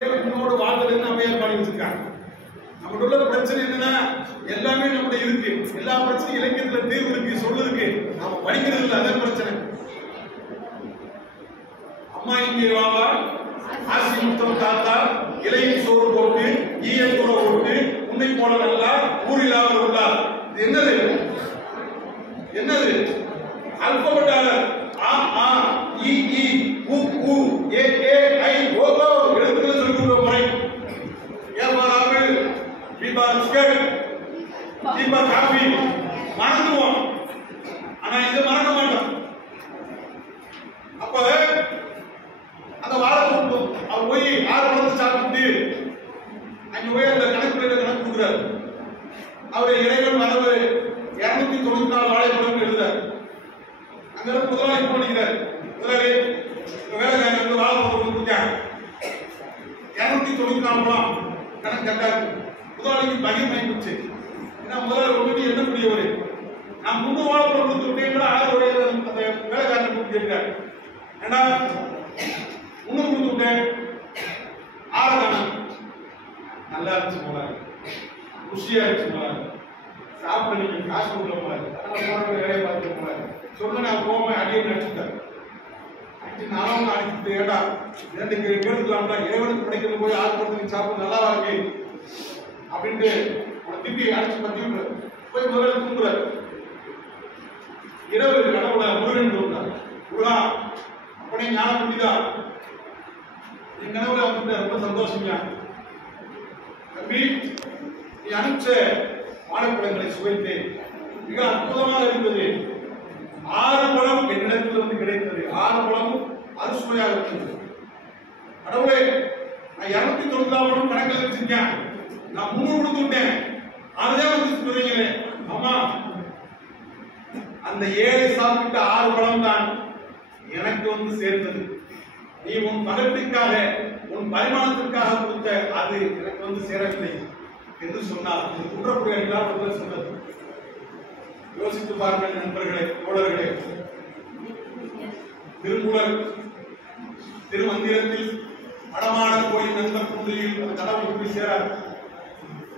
உன்னோடு வாழ்தல் அம்மையார் பாடி வச்சிருக்காங்க. நமக்கு உள்ள பிரச்சனை என்னன்னா எல்லாமே நம்மகிட்ட இருக்கு, எல்லா பிரச்சனையும் இலக்கியத்துல தீர்வு இருக்கு, சொல்லு இருக்கு, நாம படிக்கிறது இல்லை, அதான் பிரச்சனை. அம்மா இங்கே வாவா ஆசி முத்தம் தாத்தா இலையின் சோறு போட்டு ஈயன் கூட போட்டு உன்னை போல நல்லா ஊரில் உள்ளார். இது என்னது என்னது அல்பபெட்டாளர் ஆ ஆ இ இ உ உ ஏ ஏ ஐ ஓ ஓ எழுத்துக்களை சொல்லி கொடுக்கிற முறை. ஏமாறாமல் பீபா பிஸ்கட் பீபா காபி மறந்துடுவோம், ஆனா இதை மறக்க மாட்டோம். அப்ப அந்த வாரத்துக்கு அவர் போய் 6 பழத்தை சாப்பிட்டு அங்க போய் அந்த கணக்கு கொடுக்குறாரு. அவர் இறைவன் அளவு 294 வாழைப்பழம் எழுதார். அங்க முதலாளி பண்ணிக்கிறார். முதலாளி வேலைக்காரன் வந்து வாழைப்பழம் கொடுத்துருக்காங்க, 294 பழம் கணக்கு கட்டாரு. முதலாளிக்கு பகிர் வாங்கிடுச்சு. ஏன்னா முதலாளி ஒன்று என்ன முடியவர், நான் 300 வாழைப்பழம் கொடுத்துருக்கேன். அந்த வேலைக்காரன் கொடுத்துருக்காரு, ஏன்னா 300 கொடுத்துட்டேன், 6 தானே. நல்லா இருந்துச்சு போல, ருசியா இருந்துச்சு போல, சாப்பிட நீங்க காசு கொடுக்கல போல, போன வேலையை பார்த்து போல சொன்ன நான் போவேன் அடியை நினைச்சுட்டேன். நானும் அடிச்சுட்டு ஏடா 2 கேட்டுக்கலாம்டா, இறைவனுக்கு படைக்கிறது போய் 6 பழத்தை சாப்பிட நல்லா இருக்கு அப்படின்ட்டு திருப்பி அடிச்சு பத்தி போய் முதல்ல தூங்குறாரு. இரவு கடவுளை முருகன் தூங்குறாரு. முருகா அப்படியே ஞானம் புரியுதா, என் கனவுல வந்து ரொம்ப சந்தோஷங்க தம்பி, நீ அனுப்பிச்ச வாழைப்பழங்களை சுவைத்து மிக அற்புதமாக இருந்தது. 6 பழம் என்னிடத்தில் வந்து கிடைத்தது, 6 பழமும் அறுசுவையாக இருந்தது. கடவுளே நான் 294 பழம் கணக்கில் வச்சிருக்கேன், நான் 300 கொடுத்துட்டேன், அதுதான் வந்து சொல்றீங்களே. ஆமா, அந்த 7 சாப்பிட்ட 6 பழம் தான் எனக்கு வந்து சேர்ந்தது. நீ உன் பகட்டுக்காக உன் பரிமாணத்திற்காக கொடுத்த அது எனக்கு வந்து சேரவில்லை என்று சொன்னார். குற்றப்புரியாளர் சொன்னது. யோசித்து பாருங்கள் நண்பர்களே, தோழர்களே. திருமூலர் திருமந்திரத்தில் நடமான கோயில் நண்பர் குன்றியில் அந்த கடவுள் போய் சேரார்.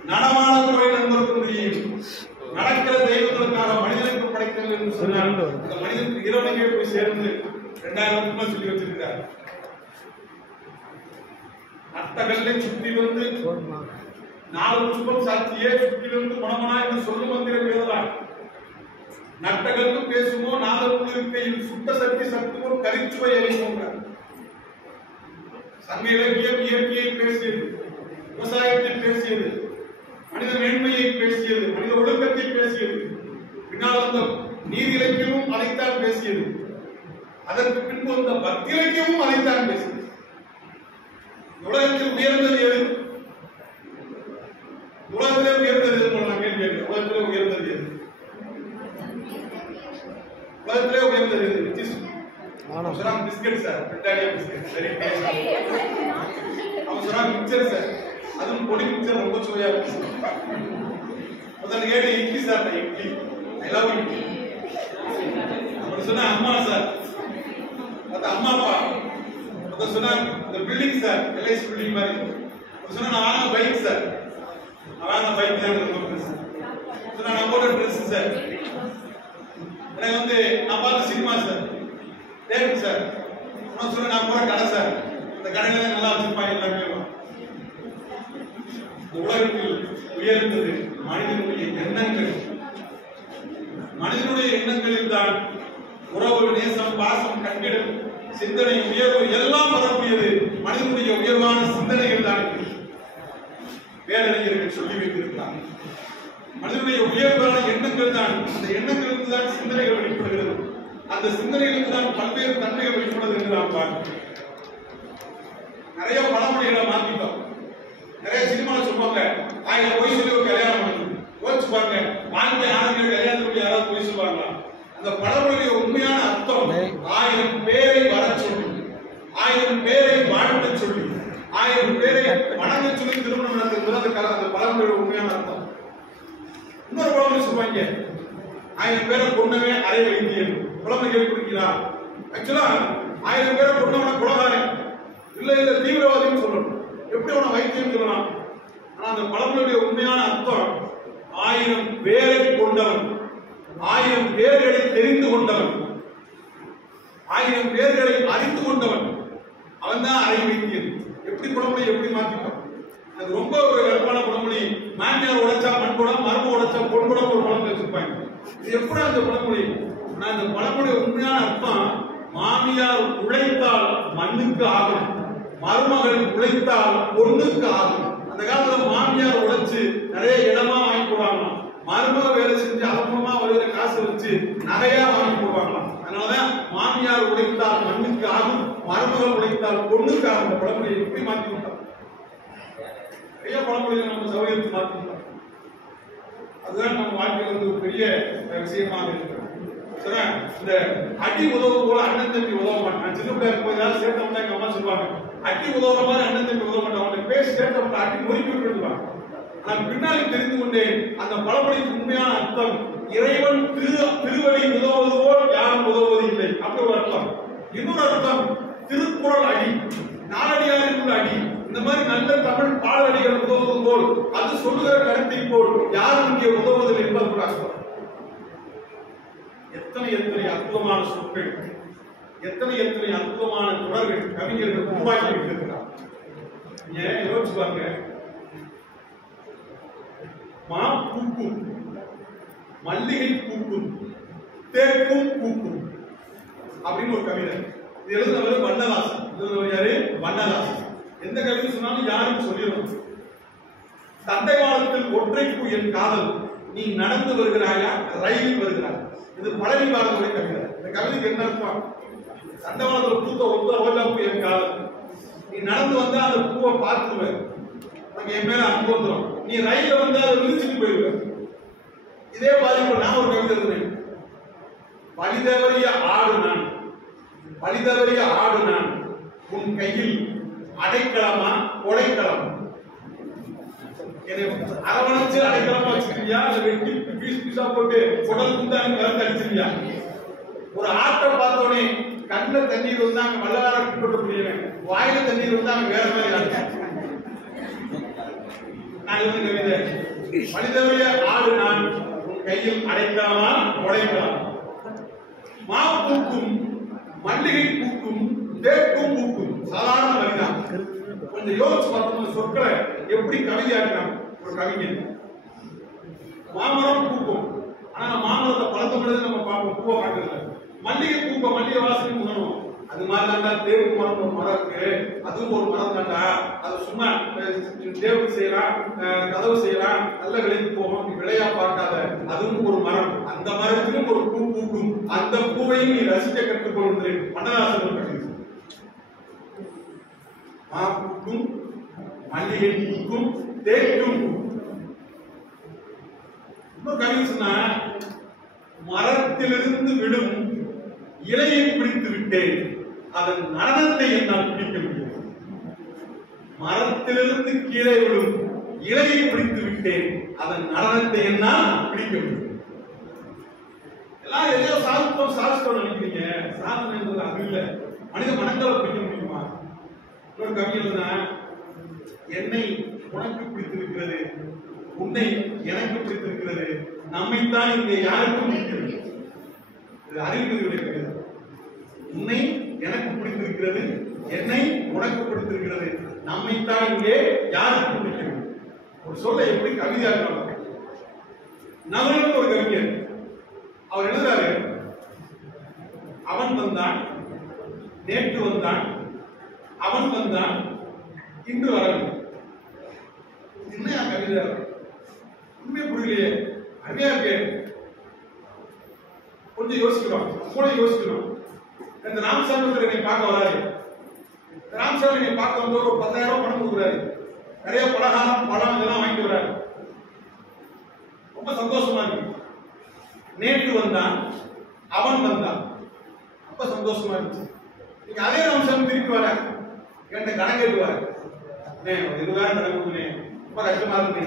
நடமான கோயில் நண்பர் குன்றியில் நடக்கிற தெய்வங்களுக்காக மனிதனுக்கு படைத்தல் என்று சொன்னார். அந்த மனிதனுக்கு இறைவனுக்கே போய் சேர்ந்து 2000 சொல்லி வச்சிருக்கிறார். அத்தகல்லை சுற்றி வந்து 4 புஷ்பம் சாத்தியே சுற்றி வந்து மனமனா என்று சொல்லும் மந்திரம் எழுதலாம். நட்டகல்னு பேசுமோ நாதல் இருக்கையில் சுட்ட சக்தி சத்துவோ கரிச்சுவை அறிவோங்க. சங்க இலக்கியம் இயற்கையை பேசியது, விவசாயத்தை பேசியது, மனித மேன்மையை பேசியது, மனித ஒழுக்கத்தை பேசியது. பின்னால் வந்த நீர் இலக்கியமும் அதைத்தான் பேசியது. அதற்கு பின்பு வந்த பக்தி இலக்கியமும் அதைத்தான் பேசியது. உலகத்தில் உயர்ந்தது எது? உலகத்திலே உயர்ந்தது எது? நான் கேள்வி கேட்கிறேன். உலகத்திலே உயர்ந்தது எது? உலகத்திலே உயர்ந்தது எது? அவன் சொன்னாங்க biscuit sir, Britannia biscuit, very tasty. அவன் சொன்னாங்க மிக்சர் சார், அதுவும் பொடி மிக்சர் ரொம்ப சுவையா இருக்கு. முதல்ல கேட்டு idli sir, idli, I love idli. அப்படி சொன்னா அம்மா சார், அது அம்மா அப்பா. அத சொன்னா இந்த பில்டிங் சார், எல்ஐசி பில்டிங் மாதிரி. சொன்னா நான் வாங்க பைக் சார், நான் வாங்க பைக் தான் ரொம்ப பெருசு. சொன்னா நான் போட்ட ட்ரெஸ் சார், எனக்கு வந்து நான் பார்த்த சினிமா சார், தேட்டர் சார். நான் சொன்னா நான் போற கடை சார், இந்த கடையில நல்லா வச்சிருப்பாங்க எல்லாமே. உலகத்தில் உயர்ந்தது மனிதனுடைய எண்ணங்கள். மனிதனுடைய எண்ணங்களில் தான் உறவு, நேசம், பாசம், கண்டிடம், சிந்தனை, உயர்வு எல்லாம் வரக்கூடியது மனிதனுடைய உயர்வான சிந்தனைகள் தான். வேதனையர்கள் சொல்லி வைத்திருக்கிறார். மனிதனுடைய உயர்வான எண்ணங்கள் தான், அந்த எண்ணங்களுக்கு தான் சிந்தனைகள் வெளிப்படுகிறது. அந்த சிந்தனைகளுக்கு தான் பல்வேறு தன்மைகள் வெளிப்படுகிறது என்று நாம் பார்க்கிறோம். நிறைய பழமொழிகளை மாற்றிட்டோம். நிறைய சினிமாவில் சொல்லுவாங்க, 1000 பொய் சொல்லி ஒரு கல்யாணம் பண்ணுது. யோசிச்சு பாருங்க, வாழ்க்கை ஆண்கள் கல்யாணத்துக்கு யாராவது பொய் சொல்லுவாங்களா? அந்த பழமொழிய உண்மையான அர்த்தம் 1000 பேரை வர சொல்லி, 1000 பேரை வாழ்த்த சொல்லி, 1000 பேரை வணங்க சொல்லி திருமணம் நடத்துறது அந்த பழமொழியோட உண்மையான அர்த்தம். இன்னொரு பழமொழி சொல்லுவாங்க, 1000 பேரை கொண்டவே அரை வைத்தியன். குழந்தை கேள்விப்படுகிறார். ஆக்சுவலா 1000 பேரை கொண்டவன குலகாரன் இல்ல இல்ல தீவிரவாதின்னு சொல்லணும். பைத்தியம் சொல்லலாம். ஆனா அந்த பழமொழியுடைய உண்மையான அர்த்தம் 1000 பேரை கொண்டவன், 1000 பேர்களை தெரிந்து கொண்டவன், 1000 பேர்களை அறிந்து கொண்டவன், அவன் தான் அறிவைத்தியன். எப்படி பழமொழி எப்படி மாற்றிப்பான்? அது ரொம்ப ஒரு வெறுப்பான பழமொழி. மாமியார் உடைச்சா மண்குடம், மரும உடைச்சா பொன்குடம் ஒரு பழமொழி வச்சிருப்பாங்க. இது எப்படி அந்த பழமொழி? நான் இந்த பழமொழிய உண்மையான அர்த்தம், மாமியார் உழைத்தால் மண்ணுக்கு ஆகும், மருமகள் உழைத்தால் பொண்ணுக்கு ஆகும். அந்த காலத்துல மாமியார் உழைச்சு நிறைய இடமா வாங்கி போடுவாங்களாம், மருமக வேலை செஞ்சு அலப்பமா வருகிற காசு வச்சு நகையா வாங்கி போடுவாங்களாம். அதனாலதான் மாமியார் உழைத்தால் மண்ணுக்கு ஆகும், மருமகள் உழைத்தால் பொண்ணுக்கு ஆகும். இந்த பழமொழியை எப்படி மாற்றி விட்டார்? நிறைய பழமொழியை நம்ம சௌகரியத்தை மாற்றி. அதுதான் நம்ம வாழ்க்கையில் ஒரு பெரிய விஷயமாக இருக்கிறது. இந்த அடி உதவும் போல அண்ணன் தம்பி உதவ மாட்டான். சின்ன பிள்ளையா இருக்கும் போது சேர்த்தவங்க எங்க அம்மா சொல்லுவாங்க, அடி உதவுற மாதிரி அண்ணன் தம்பி உதவ மாட்டான், அவனை பேசி சேர்த்தவங்க அடி நொறுக்கி விட்டுருவாங்க. நான் பின்னாடி தெரிந்து கொண்டேன் அந்த பழமொழிக்கு உண்மையான அர்த்தம், இறைவன் திருவடி உதவுவது போல் யாரும் உதவுவது இல்லை, அப்படி ஒரு அர்த்தம். இன்னொரு அர்த்தம், திருக்குறள் அடி, நாலடியாருக்குள்ள அடி, இந்த மாதிரி நல்ல தமிழ் பாடலடிகள் உதவுவது போல், அது சொல்லுகிற கருத்தை போல் யாரும் இங்கே உதவுவதில்லை என்பது ஒரு அர்த்தம். எத்தனை எத்தனை அற்புதமான சொற்கள், எத்தனை எத்தனை அற்புதமான தொடர்கள் கவிஞர்கள் உருவாக்கி வைத்திருக்கிறார். ஏன் யோசிச்சு பாருங்க, மா பூக்கும், மல்லிகை பூக்கும், தேக்கும் பூக்கும் அப்படின்னு ஒரு கவிதை. இது எழுதுனவர் வண்ணதாசன். எழுதுனவர் யாரு? வண்ணதாசன். எந்த கவிதை சொன்னாலும் யாரும் சொல்லிடணும். தண்டைவாளத்தில் ஒற்றைக்கு என் காதல், நீ நடந்து வருகிறாயா ரயில் வருகிறாய். இது பழனி பாரதியுடைய கவிதை. இந்த கவிதைக்கு என்ன அர்த்தம்? தண்டவாளத்துல பூத்த ஒத்த ரோஜாப்பூ என் காதல், நீ நடந்து வந்தா அந்த பூவை பார்த்துருவேன், உனக்கு என் மேல அன்பு வந்துடும், நீ ரயில வந்து அதை விரிச்சுட்டு போயிடுவேன். இதே பாதிப்பு நான் ஒரு கவிதை எழுதுறேன், பலிதவறிய ஆடு நான், பலிதவறிய ஆடு நான், உன் கையில் அடைக்கலமா கொடைக்கலமா, அரவணைச்சு அடைக்கலமா வச்சிருக்கியா, அதை வெட்டி பீஸ் பீஸா போட்டு குடல் குந்தாங்க கலந்து அடிச்சிருக்கியா? ஒரு ஆட்டை பார்த்தோடனே கண்ணுல தண்ணீர் வந்து அங்க வல்லவார போட்டு முடியல, வாயில தண்ணீர் வந்து அங்க வேற மாதிரி ஆச்சு. நான் வந்து கவிதை, மனிதவழிய ஆடு நான், உன் கையில் அடைக்கலாமா கொடைக்கலாமா, மாவு பூக்கும், மல்லிகை பூக்கும், தேக்கும் பூக்கும். சாதாரண வரிதான். கொஞ்சம் யோசிச்சு பார்த்தோம் சொற்களை எப்படி கவிதையாக்கலாம் ஒரு கவிஞர். மாமரம் பூக்கும், ஆனா மாமரத்தை பழத்த பொழுது நம்ம பார்ப்போம், பூவை பார்க்கல. மல்லிகை பூக்க மல்லிகை வாசனை உணரும். அது மாதிரி தாண்டா தேவுக்கு மரம் ஒரு மரம் இருக்கு, அதுவும் ஒரு மரம் தாண்டா. அது சும்மா தேவுக்கு செய்யலாம், கதவு செய்யலாம், நல்ல விலைக்கு போகும், விலையா பார்க்காத, அதுவும் ஒரு மரம். அந்த மரத்திலும் ஒரு பூ பூக்கும், அந்த பூவையும் நீ ரசிக்க கற்றுக்கொண்டு வண்ணதாசன் கவிதை. மா பூக்கும், மல்லிகை பூக்கும், தேக்கும் பூக்கும். இன்னொரு கவிதை சொன்னா, மரத்திலிருந்து விடும் இலையை பிடித்து விட்டேன், அதன் நடனத்தை என்னால் பிடிக்க முடியும். மரத்திலிருந்து கீழே விடும் இலையை பிடித்து விட்டேன், அதன் நடனத்தை என்னால் பிடிக்க முடியும். எல்லாம் எதையோ சாதித்தோம் நினைக்கிறீங்க. சாதனை என்பது அது இல்லை. மனித மனங்களை பிடிக்க முடியுமா? ஒரு கவிஞர் தான், என்னை உனக்கு பிடித்திருக்கிறது, உன்னை எனக்கு பிடித்திருக்கிறது, நம்மைத்தான் இங்கே யாருக்கும் பிடிக்கிறது. இது அறிவுடைய கவிதை. உன்னை எனக்கு பிடித்திருக்கிறது, என்னை உனக்கு பிடித்திருக்கிறது, நம்மைத்தான் இங்கே யாருக்கும் பிடிக்கிறது. ஒரு சொல்ல எப்படி கவிதையாக நவரன் ஒரு கவிஞர், அவர் எழுதுறாரு, அவன் வந்தான், நேற்று வந்தான், அவன் வந்தான், இன்று வரவில்லை. என்ன கவிதை? உண்மையை புரியலையே, அருமையா இருக்கு. கொஞ்சம் யோசிக்கிறோம், கூட யோசிக்கிறோம். இந்த ராமசாமி என்னை பார்க்க வராரு. ராமசாமி என்னை பார்க்க வந்து ஒரு 10,000 பணம் கொடுக்குறாரு, நிறைய பலகாரம் பழம் இதெல்லாம் வாங்கிட்டு வர்றாரு. ரொம்ப சந்தோஷமா இருக்கு. நேற்று வந்தான், அவன் வந்தான், ரொம்ப சந்தோஷமா இருந்துச்சு. நீங்க அதே ராமசாமி திருப்பி வர என்கிட்ட கடன் கேட்டு வர, இது வேற கடன் கொடுக்குறேன், ரொம்ப கஷ்டமா இருக்கு,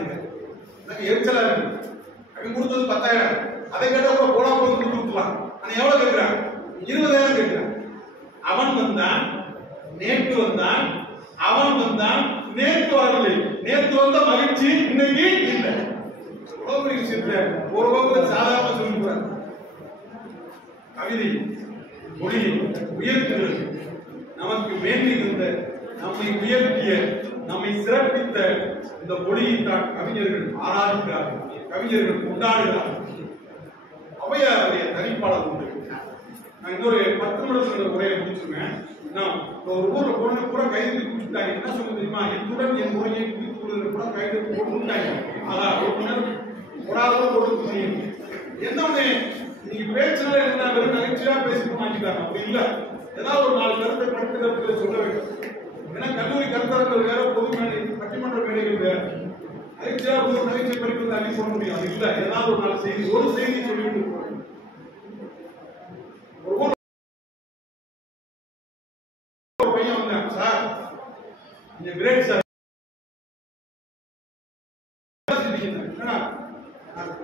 எனக்கு எரிச்சலா இருக்கு. அவன் கொடுத்தது 10,000, அதை கேட்ட கூட போடா போது கொடுத்துக்கலாம். ஆனா எவ்வளவு கேட்கிறான்? 20,000 கேட்கிறான். அவன் வந்தான், நேற்று வந்தான், அவன் வந்தான், நேற்று வரவில்லை. நேற்று வந்த மகிழ்ச்சி இன்னைக்கு இல்லை. ஒரு விஷயத்துல ஒரு பக்கத்துல சாதாரண சொல்லிடுறாங்க. கவிதை மொழி உயர்த்துகிறது. நமக்கு வேண்டி இருந்த, நம்மை உயர்த்திய, நம்மை சிறப்பித்த இந்த மொழியை தான் கவிஞர்கள் ஆராதிக்கிறார்கள், கவிஞர்கள் கொண்டாடுகிறார்கள். ஔவையாருடைய தனிப்பாளர் உண்டு. நான் இன்னொரு 10 நிமிடத்துல உரையை முடிச்சுருவேன். ஒரு ஊர்ல போன கூட கைது குடிச்சுட்டாங்க. என்ன சொல்ல தெரியுமா? எத்துடன் என் உரையை குடித்து கொள்வது கூட கைது போட்டுட்டாங்க. அதான் ஒரு மணி நேரம் ஒரு போட்டு என்ன நீங்க பேச்சுனால என்ன வெறும் நகைச்சுவையா பேசிட்டு மாட்டிட்டாங்க. அப்படி இல்ல, ஏதாவது ஒரு 4 கருத்தை படித்த கருத்துல சொல்ல வேண்டும். ஏன்னா கல்லூரி கருத்தரங்கள் வேற, பொது மேடை பட்டிமன்ற மேடைகள் வேற. நகைச்சுவையா ஒரு நகைச்சுவை படிக்கிறது அள்ளி சொல்ல முடியும். அது இல்ல, ஏதாவது ஒரு 4 செய்தி, ஒரு செய்தி சொல்லிட்டு ஒரு பையன் வந்தாங்க. சார் நீங்க கிரேட் சார்,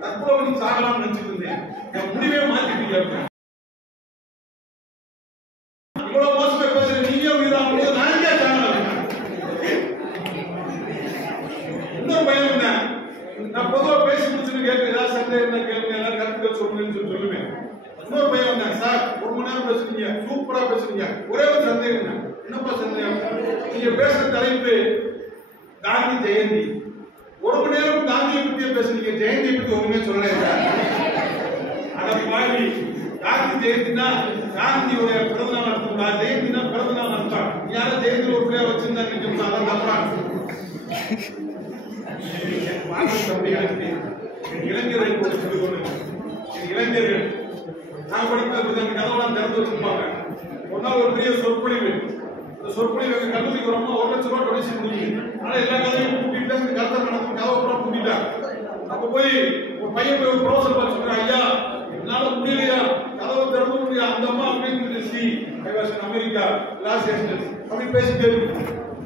தற்போது சாகலாம் நினைச்சிட்டு இருந்தேன், என் முடிவே மாத்திட்டீங்க. இவ்வளவு மோசமா பேசுற நீங்க உயிராக நான் சாகலாம். இன்னொரு பையன் வந்தேன். நான் பொதுவா பேசி முடிச்சுட்டு கேட்க ஏதாவது சண்டை என்ன கேளுங்க, எல்லாம் கருத்துக்கள் சொல்லுங்கன்னு சொல்லுவேன். இன்னொரு பையன் வந்தாங்க. சார் 1 மணி நேரம் பேசுறீங்க, சூப்பரா பேசுறீங்க, ஒரே ஒரு சந்தேகம். என்னப்பா சந்தேகம்? நீங்க பேசுற தலைப்பு காந்தி ஜெயந்தி. 1 மணி நேரம் காந்தியை பற்றியே பேசுறீங்க, ஜெயந்தியை பற்றி ஒண்ணுமே சொல்லல. அட பாவி, காந்தி ஜெயந்தினா காந்தியோட பிறந்தநாள் நடத்தும், ஜெயந்தினா பிறந்தநாள் நடத்தான். யாரும் ஜெயந்தி ஒரு பிள்ளைய வச்சிருந்தா நினைச்சோம்னா அதான் தப்பா. இளைஞரை இளைஞர்கள் நான் படிப்பது கதவெல்லாம் திறந்து வச்சிருப்பாங்க. ஒரு நாள் ஒரு பெரிய சொற்பொழிவு. சொற்பொழிவு எங்க கல்லூரிக்கு வரமா 1 லட்சம் ரூபாய் டொனேஷன் கொடுக்குது. ஆனா எல்லா கதையும் கூட்டிட்டு கருத்தை நடக்கும், கதவை பூரா கூட்டிட்டாங்க. அப்ப போய் ஒரு பையன் போய் ஒரு ப்ரொஃபசர் பார்த்து சொல்றேன், ஐயா என்னால முடியலையா, கதவை திறந்து முடியா. அந்த அம்மா அப்படின்னு see I was in America Los Angeles அப்படி பேசிட்டு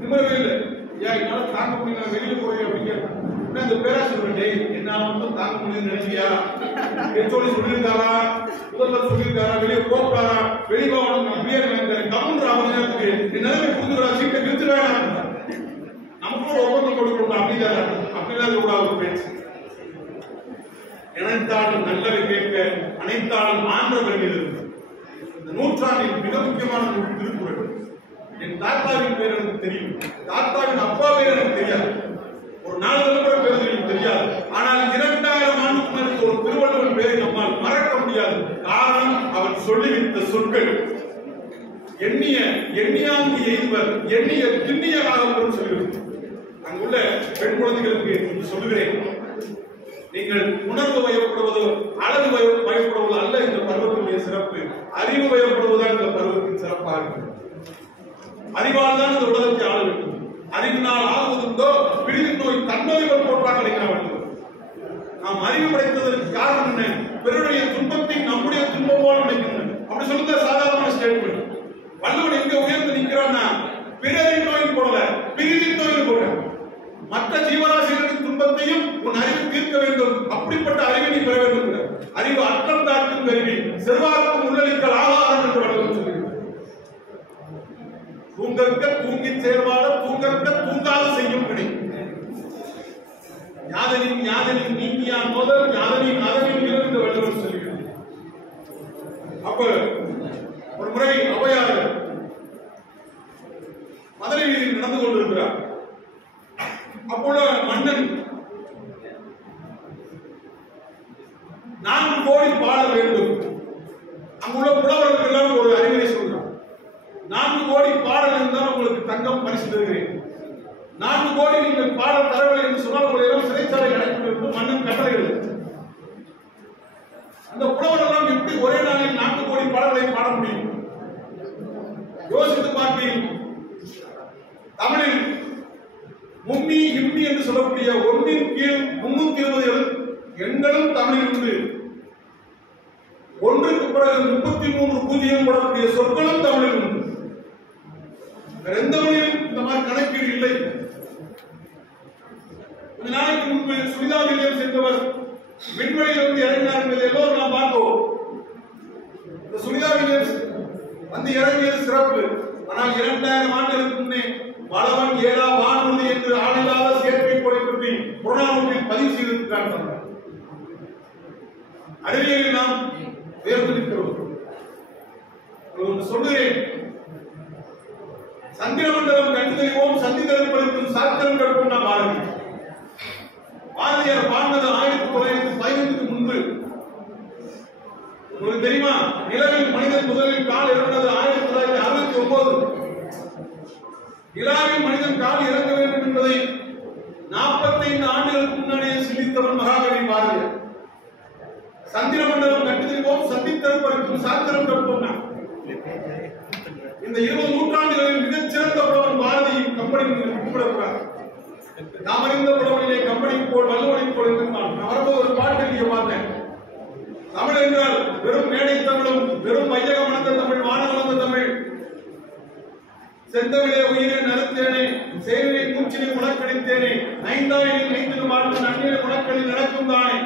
நிம்மதி இல்லை. ஐயா என்னால தாங்க முடியல, வெளியில போய் அப்படின்னு கேட்டேன். அந்த பேராசிரியர் என்னால மட்டும் தாங்க முடியும்னு நினைச்சியா? ஹெச்ஓடி சொல்லியிருக்காரா, முதல்வர் சொல்லியிருக்காரா, வெளியே போறாரா, வெளிவாங்க அப்படியே கவுண்டர் ஆகும் நேரத்துக்கு என் நிலைமை புரிஞ்சுக்கிறா, சீட்டை நிறுத்துறாங்க. நமக்கு ஒரு ஒப்பந்தம் கொடுக்கணும். அப்படிதான் கூட ஒரு பேச்சு. இணைத்தாலும் நல்லவை கேட்க, அனைத்தாலும் ஆன்ற வேண்டியது. இந்த நூற்றாண்டின் மிக முக்கியமான திருக்குறள். என் தாத்தாவின் பேர் எனக்கு தெரியும், தாத்தாவின் அப்பா பேர் எனக்கு தெரியாது, ஒரு 4 தலைமுறை பேர் எனக்கு தெரியாது. ஆனால் 2000 ஆண்டுக்கு முன்னாடி ஒரு திருவள்ளுவன் பேரை நம்மால் மறக்க முடியாது. காரணம் அவன் சொல்லி வைத்த சொற்கள். எண்ணியாங்கு எய்வர் எண்ணிய திண்ணியராக சொல்லிவிடும். அங்குள்ள பெண் குழந்தைகளுக்கு சொல்லுகிறேன், நீங்கள் உணர்வு வயப்படுவதோ அழகு வயப்படுவதோ அல்ல இந்த பருவத்தினுடைய சிறப்பு. அறிவு வயப்படுவதுதான் இந்த பருவத்தின் சிறப்பாக இருக்கு. அறிவால் தான் இந்த உலகத்தை ஆள வேண்டும். அறிவினால் ஆகுவதுண்டோ பிரிவு நோய் தன்னோய்கள் போட்டாக கிடைக்க வேண்டும். நாம் அறிவு படைத்ததற்கு காரணம் என்ன? பிறருடைய துன்பத்தை நம்முடைய துன்பம் போல நினைக்கின்றன. அப்படி சொல்லுங்க சாதாரண ஸ்டேட்மெண்ட். வள்ளுவன் எங்க உயர்ந்து நிற்கிறான்னா, பிறரின் நோய் போடல, பிரிவின் நோய் போட. மற்ற ஜீவராசிகளின் துன்பத்தையும் உன் அறிவு தீர்க்க வேண்டும். அப்படிப்பட்ட அறிவை நீ பெற வேண்டும். அறிவு அற்றம் தாக்கும் கருவி, செல்வாக்கும் உள்ளளிக்கல் ஆகாரம் என்று வள்ளுவன் சொல்லுகிறார். தூங்கற்க தூங்கி சேர்வாட, தூங்கற்க தூங்காத செய்யும் வினை. ஞாதனின் நீங்கியான் முதல் ஞாதனின் அதனின் என்று வள்ளுவன் சொல்லுகிறார். அப்ப ஒரு முறை ஔவையார் மதுரை வீதியில் நடந்து கொண்டிருக்கிறார். அப்போது மன்னன் 4 கோடி பாட வேண்டும். அங்குள்ள புலவர்கள் எல்லாம் ஒரு அறிவுரை சொல்றார். 4 கோடி பாடல் இருந்தால் உங்களுக்கு தங்கம் பரிசு தருகிறேன். 4 கோடி நீங்கள் பாடல் தரவில்லை என்று சொன்னால் உங்களை எல்லாம் சிறைச்சாலை அடைத்து மன்னன் கட்டளை எழுது. அந்த புலவர்கள் எப்படி ஒரே நாளில் 4 கோடி பாடல்களை பாட முடியும்? யோசித்து பார்ப்பீர்கள். தமிழில் மும்மி இம்மி என்று சொல்லக்கூடிய 1 ன் கீழ் 320 எண்களும் தமிழில் உண்டு. 1க்கு பிறகு 33 பூஜ்ஜியம் போடக்கூடிய சொற்களும் தமிழில் உண்டு. எந்த மொழியிலும் இந்த மாதிரி கணக்கீடு இல்லை. கொஞ்ச நாளைக்கு முன்பு சுனிதா வில்லியம்ஸ் என்பவர் விண்வெளியிலிருந்து இறங்கினார் என்பதை எல்லோரும் நாம் பார்த்தோம். இந்த சுனிதா வில்லியம்ஸ் வந்து இறங்கியது சிறப்பு. ஆனால் 2000 ஆண்டுகளுக்கு முன்னே வளவன் ஏறா வானூர்தி என்று ஆளில்லாத சேர்க்கை அறிவியலில் நாம் உயர்ந்திருக்கிறோம். சொல்லுகிறேன், சந்திரமண்டலம் கண்டு தெரிவோம், சந்திரப்படுத்தும் சாத்திரம் கற்போம். நாம் பாரதியார் பாடினது 1915 முன்பு. உங்களுக்கு தெரியுமா, நிலவில் மனிதன் முதலில் கால் இறந்தது 1969. நிலாவில் மனிதன் கால் இறங்க வேண்டும் என்பதை 45 ஆண்டுகளுக்கு முன்னாடியே சிந்தித்தவன் மகாகவி பாரதியார். சந்திரமண்டலம் கண்டு தெரிவோம், சந்திரப்படுத்தும் சாத்திரம் கற்போம். இந்த 20 நூற்றாண்டுகளில் மிகச் சிறந்த புலவன் பாரதி. கம்பெனி கூப்பிடக்கூடாது. நாம் அறிந்த புலவனிலே கம்பெனி போல் வல்லவனை போல் இருந்தான். நான் வரும்போது ஒரு பாட்டு எழுதிய பார்த்தேன். தமிழ் என்றால் வெறும் மேடை தமிழும், வெறும் வையகம் வளர்ந்த தமிழ், வானம் வளர்ந்த தமிழ். செந்தமிழே உயிரை நறுத்தேனே, செயலிலே மூச்சினை உனக்கடித்தேனே, நைந்தாயினில் நைந்திடும் வாழ்வு நன்னிலை உனக்களில் நடக்கும் தானே.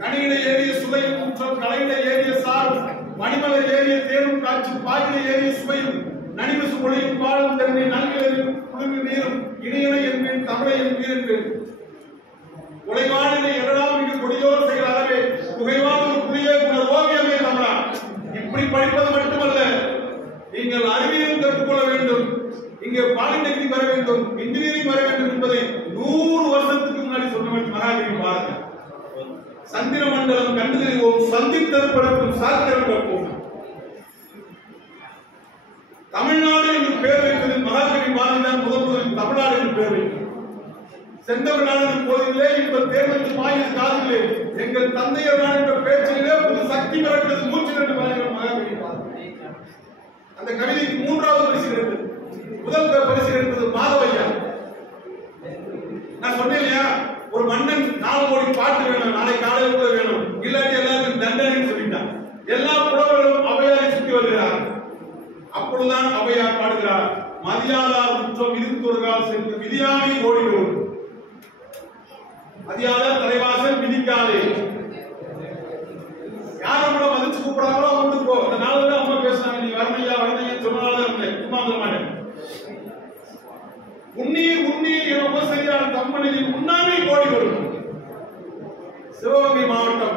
கனியிட ஏறிய சுவையும் குற்றம், கலையிட ஏறிய சாரும், மணிமலை ஏறிய தேரும் காட்சி, பாயில ஏறிய சுவையும், நனிமிசு மொழியும் பாடும் தன்னை நல்கிலும் குளிர்ந்து நீரும் இணையனை என்பேன், தமிழை என்பேன். உழைவானிலை எழலாம் மிக கொடியோர் செயல் அறவே, புகைவான ஒரு புதிய ஓவியமே தமிழா. இப்படி படிப்பது மட்டுமல்ல, நீங்கள் அறிவியல் கற்றுக்கொள்ள வேண்டும், இங்கே பாலிடெக்னிக் வர வேண்டும், இன்ஜினியரிங் வர வேண்டும் என்பதை 100 வருஷத்துக்கு முன்னாடி சொன்னவன் மகாகவி பாரதி. சந்திர மண்டலம் கண்டு தெரிவோம், சந்தித்தற்படுத்தும் சாத்திரம் கற்போம். தமிழ்நாடு என்று பெயர் வைப்பதில் மகாகவி பாரதி தான் முதலில் தமிழ்நாடு என்று பெயர் வைத்தார். செந்தமிழ்நாடு போதிலே இப்ப தேர்தல் பாயில் காதிலே எங்கள் தந்தையர் நாடு என்ற பேச்சிலே புது சக்தி பிறக்கிறது. 102 பாடல்கள் மகாகவி பாரதி. அந்த கவிதைக்கு 3வது பரிசு கிடைத்தது. முதல் பரிசு கிடைத்தது மாதவையா. நான் சொன்னேன் இல்லையா, ஒரு மன்னன் 4 கோடி பாட்டு வேணும், நாளை காலையில் கூட வேணும், இல்லாட்டி எல்லாருக்கும் தண்டனைன்னு சொல்லிட்டான். எல்லா புலவர்களும் அவையாரை சுற்றி வருகிறார். அப்பொழுதுதான் அவையார் பாடுகிறார், மதியாதார் குற்றம் இருந்தொருகால் சென்று விதியாமை ஓடி வரும். மதியாதார் தலைவாசல் விதிக்காதே. யாரும் கூட மதிச்சு கூப்பிடாங்களோ அவங்களுக்கு போ. அந்த 4 பேரும் அம்மா பேசுறாங்க, நீ வரணையா வரணையா சொன்னாலும் இருந்தேன், சும்மா சொல்ல மாட்டேன். உன்னீர் உன்னீர் என உபசரியால் தம்மனில் உண்ணாமை கோடி வரும். சிவகங்கை மாவட்டம்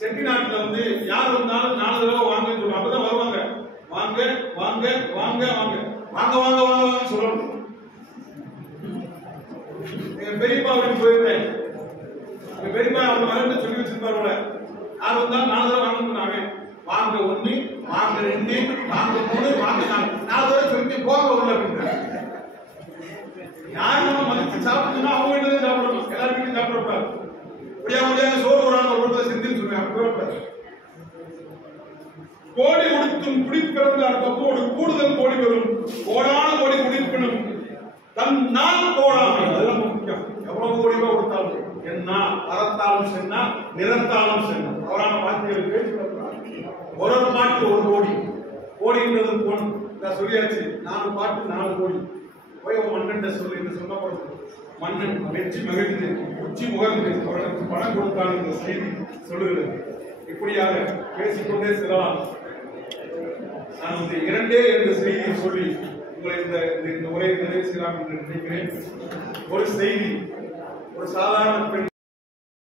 செட்டிநாட்டுல வந்து யார் வந்தாலும் 4 தடவை வாங்கன்னு சொல்லுவாங்க. அப்பதான் வருவாங்க. வாங்க வாங்க வாங்க வாங்க வாங்க வாங்க வாங்க வாங்க சொல்லணும். எங்க பெரியப்பா அப்படின்னு போயிருந்தேன். எங்க பெரியப்பா அவங்க மகன் சொல்லி வச்சிருப்பாரு, யார் வந்தாலும் 4 தடவை வாங்கன்னு சொன்னாங்க. வாங்க 1, வாங்க 2, வாங்க 3, வாங்க 4 தடவை சொல்லி போங்க உள்ள அப்படின்றாங்க. யார் நம்ம மதிச்சு சாப்பிட்டுன்னா அவங்க வீட்டுல சாப்பிடணும், எல்லாரும் வீட்டையும் சாப்பிடக்கூடாது. முடியாம சோறு ஒரு செஞ்சுன்னு சொல்லுவாங்க. கோடி உடுத்தும் குடிப்பிறந்தார் தப்போடு கூடுதல் கோடி வரும், கோடான கோடி குடிப்பினும் தன் நாள் கோடாமை. அதெல்லாம் முக்கியம். எவ்வளவு கோடி ரூபாய் கொடுத்தாலும் என்ன, அறத்தாலும் சென்னா நிறத்தாலும் சென்னா. அவரான வார்த்தைகளுக்கு ஒரு பாட்டு 1 கோடி. கோடின்றது பொன். சொல்லியாச்சு, 4 பாட்டு 4 கோடி. போய் மன்னன் சொல்லி என்று சொன்னபோது மன்னன் வெற்றி மகிழ்ந்து உச்சி முகர்ந்து அவர்களுக்கு பணம் கொடுத்தான் என்ற செய்தி சொல்லுகிறது. இப்படியாக பேசிக்கொண்டே செல்லலாம். நான் 2 என்ற செய்தியை சொல்லி உங்களை இந்த உரையை நிறைவு செய்யலாம் என்று நினைக்கிறேன். ஒரு செய்தி, ஒரு சாதாரண பெண்